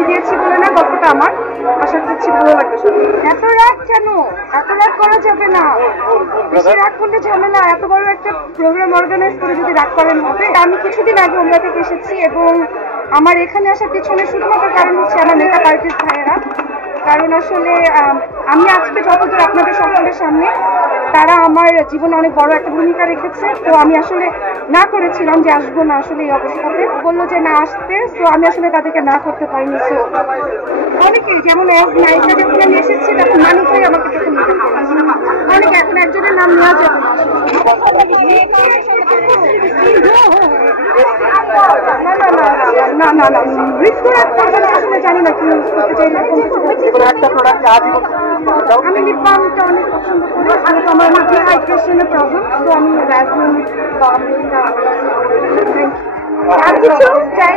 আমি দিয়েছি বলে না, গল্পটা আমার। আশা করছি ভালো লাগবে সবার। এত রাগ কেন? এত রাগ করা যাবে না, বেশি রাগ করলে ঝামেলা। এত বড় একটা প্রোগ্রাম অর্গানাইজ করে যদি রাগ করেন হবে। আমি কিছুদিন আগে ওমরা থেকে এসেছি এবং আমার এখানে আসার পিছনে শুধুমাত্র কারণ হচ্ছে আমার মেকআপ আর্টিস্ট ভাইয়েরা। কারণ আসলে আমি আজকে যতদূর আপনাদের সকলের সামনে, তারা আমার জীবনে অনেক বড় একটা ভূমিকা রেখেছে। তো আমি আসলে না করেছিলাম যে আসবো না, আসলে এই অবস্থাতে বললো যে না আসতে, তো আমি আসলে তাদেরকে না করতে পারিনি। তো অনেকেই, যেমন নায়িকা যখন আমি এসেছি তখন মানিক ভাই আমাকে প্রথম নিতে অনেকে, এখন একজনের নাম নেওয়া যাবে না। না না না, রিস্ক করে আসলে জানি না কি করতে চাই না। আমি লিপ বামটা অনেক পছন্দ করি, যেহেতু আমার ডিহাইড্রেশনের প্রবলেম। তো আমি ভ্যাসলিন বাম আর কিছু চাই।